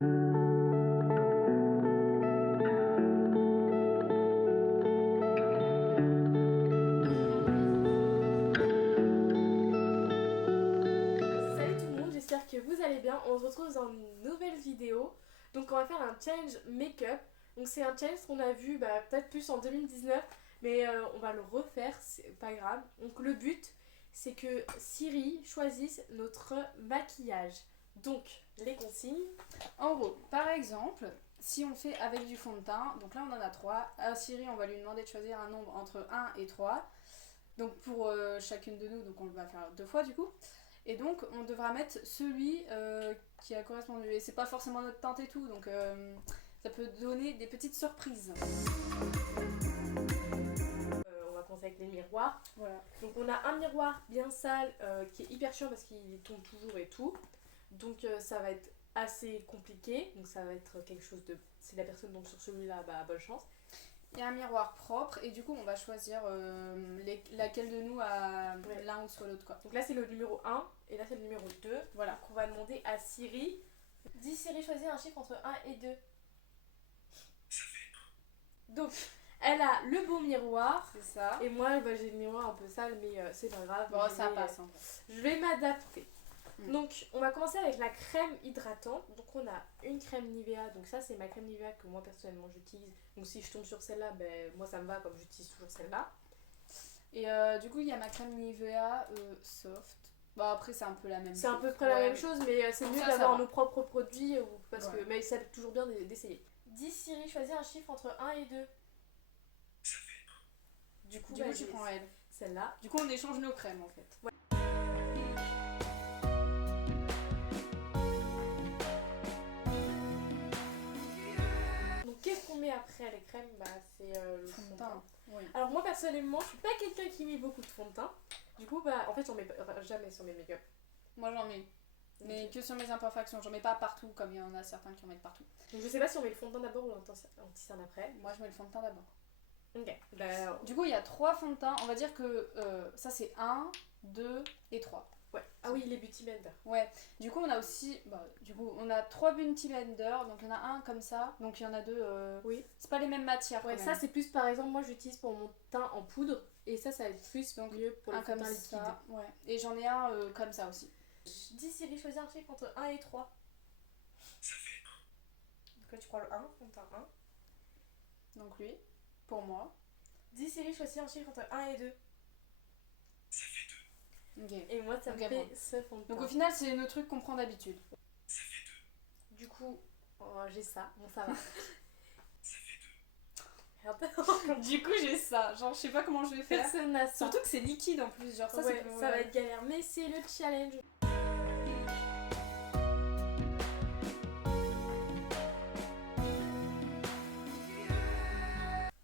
Salut tout le monde, j'espère que vous allez bien. On se retrouve dans une nouvelle vidéo. Donc on va faire un challenge make-up. Donc c'est un challenge qu'on a vu peut-être plus en 2019, mais on va le refaire, c'est pas grave. Donc le but, c'est que Siri choisisse notre maquillage. Donc les consignes. En gros, par exemple, si on fait avec du fond de teint, donc là on en a 3, à Siri on va lui demander de choisir un nombre entre 1 et 3. Donc pour chacune de nous, donc on va faire 2 fois du coup. Et donc on devra mettre celui qui a correspondu. Et c'est pas forcément notre teinte et tout, donc ça peut donner des petites surprises. On va commencer avec les miroirs. Voilà. Donc on a un miroir bien sale qui est hyper chiant parce qu'il tombe toujours et tout. Donc ça va être assez compliqué. Donc ça va être quelque chose de... Si la personne tombe sur celui-là, bonne chance. Il y a un miroir propre et du coup on va choisir laquelle de nous a l'un ou sur l'autre quoi. Donc là c'est le numéro 1 et là c'est le numéro 2. Voilà. Donc on va demander à Siri. Dis Siri, choisir un chiffre entre 1 et 2. Ça fait 1. Donc elle a le beau miroir. C'est ça. Et moi j'ai le miroir un peu sale mais c'est pas grave. Bon, ça passe en fait. Je vais m'adapter. Donc on va commencer avec la crème hydratante. Donc on a une crème Nivea. Donc ça c'est ma crème Nivea que moi personnellement j'utilise. Donc si je tombe sur celle-là, moi ça me va comme j'utilise toujours celle-là. Et du coup il y a ma crème Nivea soft. Bon après c'est un peu la même chose. C'est à peu près la même chose mais c'est Donc mieux ça d'avoir va. nos propres produits parce Ouais. que mais c'est toujours bien d'essayer. Dis Siri, choisis un chiffre entre 1 et 2. Ça fait 1. Du coup, Du coup je j'ai prends elle. celle-là. Du coup on échange nos crèmes en fait. Ouais. Donc qu'est-ce qu'on met après les crèmes? C'est le fond de teint. Oui. Alors moi personnellement, je suis pas quelqu'un qui met beaucoup de fond de teint. Du coup, en fait, j'en mets jamais sur mes make-up. Moi j'en mets. Mais que sur mes imperfections, j'en mets pas partout comme il y en a certains qui en mettent partout. Donc je sais pas si on met le fond de teint d'abord ou l'anti-cerne après. Moi je mets le fond de teint d'abord. Ok. Du coup il y a 3 fonds de teint, on va dire que ça c'est 1, 2 et 3. Ouais. Ah oui, les Beauty Blender. Ouais, du coup on a aussi, on a 3 Beauty Blender, donc il y en a un comme ça, donc il y en a 2, Oui. c'est pas les mêmes matières Ouais, quand ça même. c'est plus par exemple, moi j'utilise pour mon teint en poudre et ça va être plus Donc, mieux pour le un fond de comme teint liquide. ça, ouais. Et j'en ai un comme ça aussi. Dis Siri, choisis un chiffre entre 1 et 3. Ça fait 1. Donc là tu prends le 1, fond de teint 1. Donc lui, pour moi. Dis Siri, choisis un chiffre entre 1 et 2. Ça fait 2. Ok. Et moi ça me Ok, fait bon. ce fond de teint. Donc au final c'est nos trucs qu'on prend d'habitude. Ça fait 2. Du coup, j'ai ça. Bon, ça va. Ça fait 2. Merde. Du coup j'ai ça, genre je sais pas comment je vais faire. Personne n'a ça. Surtout que c'est liquide en plus, genre ça Ouais, c'est ça va être galère, mais c'est le challenge.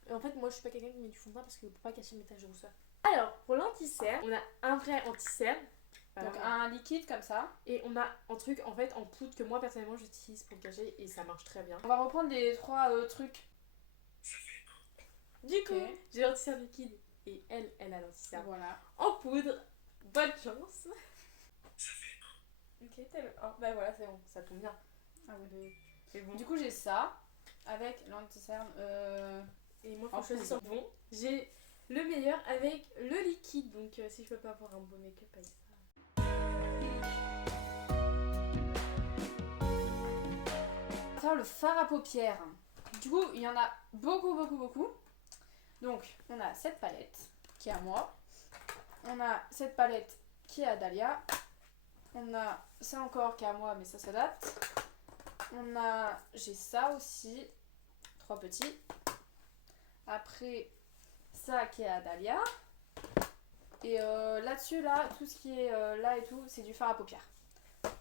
Et en fait, moi je suis pas quelqu'un qui met du fond de teint parce que pour pas cacher mes taches de rousseur. Alors, pour l'anti-cerne, on a un vrai anti-cerne. Donc un liquide comme ça. Et on a un truc en fait en poudre que moi personnellement j'utilise pour cacher et ça marche très bien. On va reprendre les 3 trucs. Ça fait 1. Du coup, Ok. j'ai l'anti-cerne liquide et elle a l'anti-cerne Voilà. en poudre. Bonne chance. Ça fait 1. Ok, t'as le 1. Bah voilà, c'est bon, ça tombe bien. Ah oui. Mais bon. Du coup j'ai ça avec l'anti-cerne. Et moi, en faut choisir poudre. bon. J'ai le meilleur avec le liquide. Donc, si je peux pas avoir un beau make-up avec ça. On va faire le fard à paupières. Du coup, il y en a beaucoup. Donc, on a cette palette qui est à moi. On a cette palette qui est à Dahlia. On a ça encore qui est à moi, mais ça date. J'ai ça aussi. 3 petits. Après, ça qui est à Dahlia. Et là-dessus, là, tout ce qui est là et tout, c'est du fard à paupières.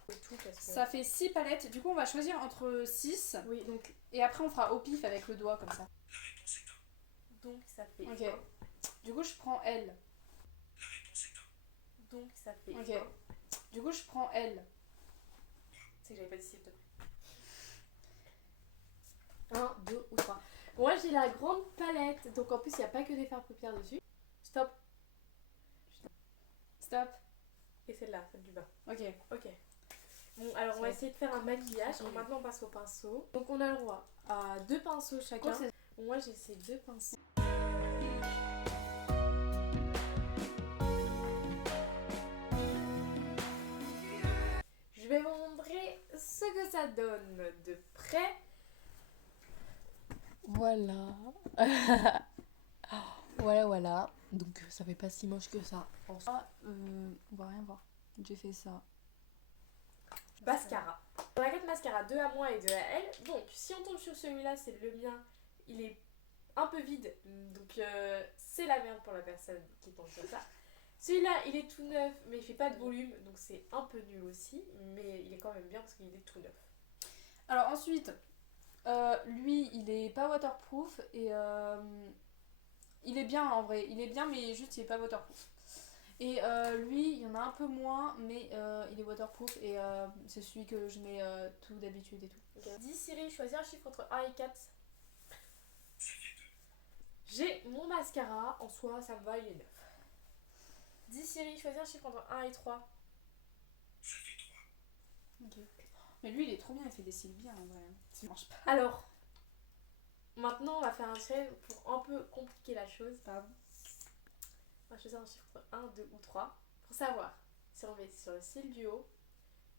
Et tout parce que... Ça fait 6 palettes. Du coup, on va choisir entre 6. Oui, donc Et après, on fera au pif avec le doigt comme ça. La réponse est 1. ça fait Ok. 1. Du coup, je prends elle. La réponse est 1. Donc, ça fait Ok. 1. Du coup, je prends elle. C'est que j'avais pas dit s'il te plaît. 1, 2 ou 3. Moi, j'ai la grande palette. Donc, en plus, il n'y a pas que des fards à paupières dessus. Stop. Stop. Et celle-là, celle du bas. Ok. Ok. Bon, alors on va essayer de faire un maquillage. Oui. Maintenant, on passe au pinceau. Donc, on a le droit à 2 pinceaux chacun. Quoi, c'est- Bon, moi, j'ai ces 2 pinceaux. Je vais vous montrer ce que ça donne de près. Voilà. Voilà. Donc ça fait pas si moche que ça. on va rien voir. J'ai fait ça. Mascara. On a 4 mascaras, 2 à moi et 2 à elle. Donc, si on tombe sur celui-là, c'est le mien. Il est un peu vide. Donc, c'est la merde pour la personne qui tombe sur ça. Celui-là, il est tout neuf, mais il fait pas de volume. Donc, c'est un peu nul aussi. Mais il est quand même bien parce qu'il est tout neuf. Alors ensuite, lui, il est pas waterproof et il est bien en vrai. Il est bien, mais juste il est pas waterproof. Et lui, il y en a un peu moins, mais il est waterproof et c'est celui que je mets tout d'habitude et tout. Okay. Dis Siri, choisis un chiffre entre 1 et 4. Ça fait 2. J'ai mon mascara. En soi, ça me va, il est neuf. Dis Siri, choisis un chiffre entre 1 et 3. Ça fait 3. Ok. Mais lui, il est trop bien, il fait des cils bien en vrai. Ça marche pas. Alors, maintenant, on va faire un challenge pour un peu compliquer la chose. Pardon. On va choisir un chiffre entre 1, 2 ou 3 pour savoir si on met sur le cil du haut,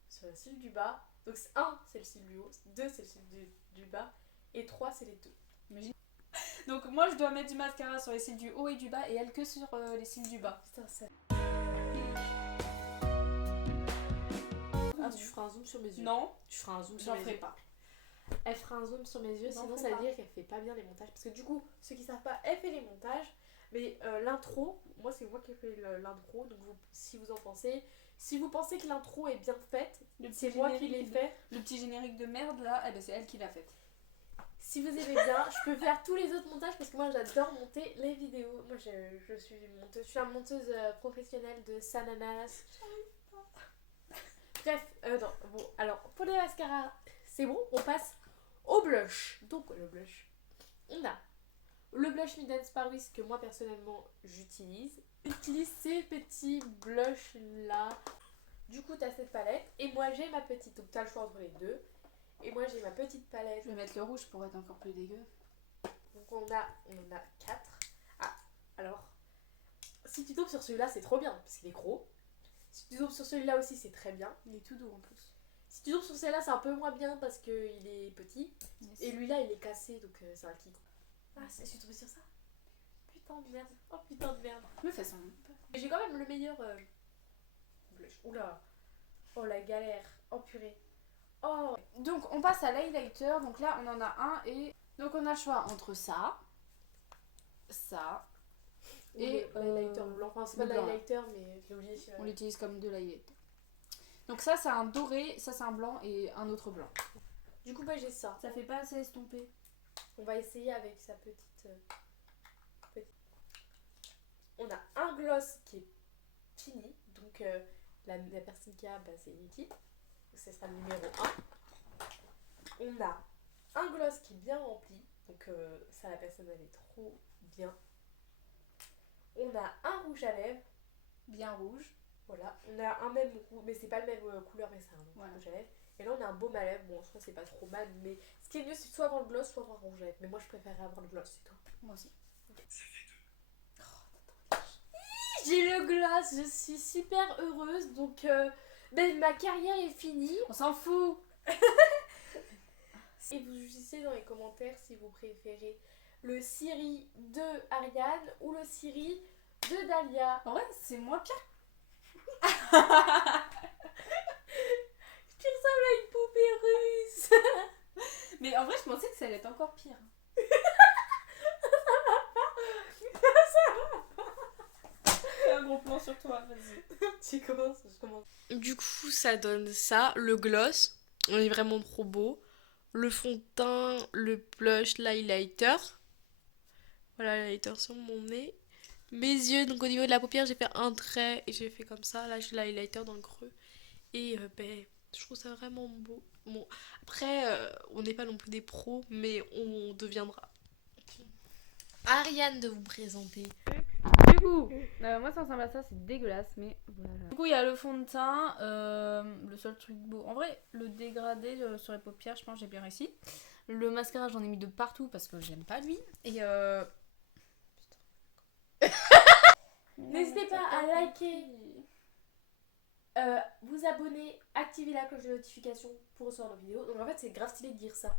sur le cil du bas. Donc 1 c'est le cil du haut, 2 c'est le cil du bas et 3 c'est les deux. Donc moi, je dois mettre du mascara sur les cils du haut et du bas et elle que sur les cils du bas. Putain, ça. Ah, tu feras un zoom sur mes yeux. Non, Tu feras un zoom sur j'en mes ferai yeux. pas. Elle fera un zoom sur mes yeux, J'en sinon ferai ça veut pas. dire qu'elle fait pas bien les montages. Parce que du coup, ceux qui savent pas, elle fait les montages. Mais l'intro, moi c'est moi qui ai fait l'intro. Donc si vous en pensez, si vous pensez que l'intro est bien faite, Le c'est petit moi qui générique l'ai de- fait. Le petit générique de merde là, eh ben, c'est elle qui l'a fait. Si vous aimez bien, je peux faire tous les autres montages parce que moi j'adore monter les vidéos. Moi je suis monteuse, je suis la monteuse professionnelle de Sananas. Bref, non, bon, alors pour les mascaras, c'est bon, on passe au blush. Donc le blush, on a le blush Mid Paris que moi personnellement j'utilise. J'utilise ces petits blushs là. Du coup t'as cette palette et moi j'ai ma petite, donc t'as le choix entre les deux. Et moi j'ai ma petite palette. Je vais mettre le rouge pour être encore plus dégueu. Donc on en a 4. Ah, alors, si tu tombes sur celui-là, c'est trop bien, parce qu'il est gros. Si tu tombes sur celui-là aussi, c'est très bien. Il est tout doux en plus. Si tu tombes sur celui-là, c'est un peu moins bien parce qu'il est petit. Yes. Et lui là, il est cassé, donc c'est un kick. Ah, je suis tombée sur ça. Putain de merde. Oh putain de merde. Me fais son. Mais j'ai quand même le meilleur blush. Oula. Oh la galère. Oh purée. Oh. Donc on passe à l'highlighter. Donc là on en a un et donc on a le choix entre ça, Et et l'highlighter blanc. Enfin, c'est pas le de blanc, l'highlighter, mais je l'ai oublié. on l'utilise comme de l'highlighter. Donc ça c'est un doré, ça c'est un blanc et un autre blanc. Du coup, bah j'ai ça. Ça fait pas assez estompé. On va essayer avec sa petite. On a un gloss qui est fini, donc la personne qui a, bah, c'est Niki, donc ce sera le numéro 1. On a un gloss qui est bien rempli, donc ça la personne elle est trop bien. On a un rouge à lèvres, Bien rouge. voilà. On a un même rouge, mais c'est pas le même couleur, mais c'est un Voilà. rouge à lèvres. Et là on a un baume à lèvres, bon je crois que c'est pas trop mal, mais ce qui est mieux c'est soit avoir le gloss, soit avoir un rouge à lèvres. Mais moi je préférerais avoir le gloss, c'est tout. Moi aussi. Ça fait 2. J'ai le gloss, je suis super heureuse, donc ben, ma carrière est finie. On s'en fout. Et vous jugez dans les commentaires si vous préférez le Siri de Ariane ou le Siri de Dahlia. En vrai c'est moins pire. Tu ressembles à une poupée russe. Mais en vrai je pensais que ça allait être encore pire. Fais un gros plan sur toi, vas-y. Tu commences, je commence. Du coup, ça donne ça, le gloss, il est vraiment trop beau. Le fond de teint, le blush, l'highlighter. Voilà, l'highlighter sur mon nez. Mes yeux, donc au niveau de la paupière, j'ai fait un trait et j'ai fait comme ça. Là, j'ai l'highlighter dans le creux. Et ben, je trouve ça vraiment beau. Bon, après, on n'est pas non plus des pros, mais on deviendra. Ariane de vous présenter. Du coup, moi ça ressemble à ça, c'est dégueulasse, mais voilà. Du coup, il y a le fond de teint, le seul truc beau. En vrai, le dégradé sur les paupières, je pense que j'ai bien réussi. Le mascara, j'en ai mis de partout parce que j'aime pas lui. Et N'hésitez pas à liker, vous abonner, activer la cloche de notification pour recevoir nos vidéos. Donc en fait, c'est grave stylé de dire ça.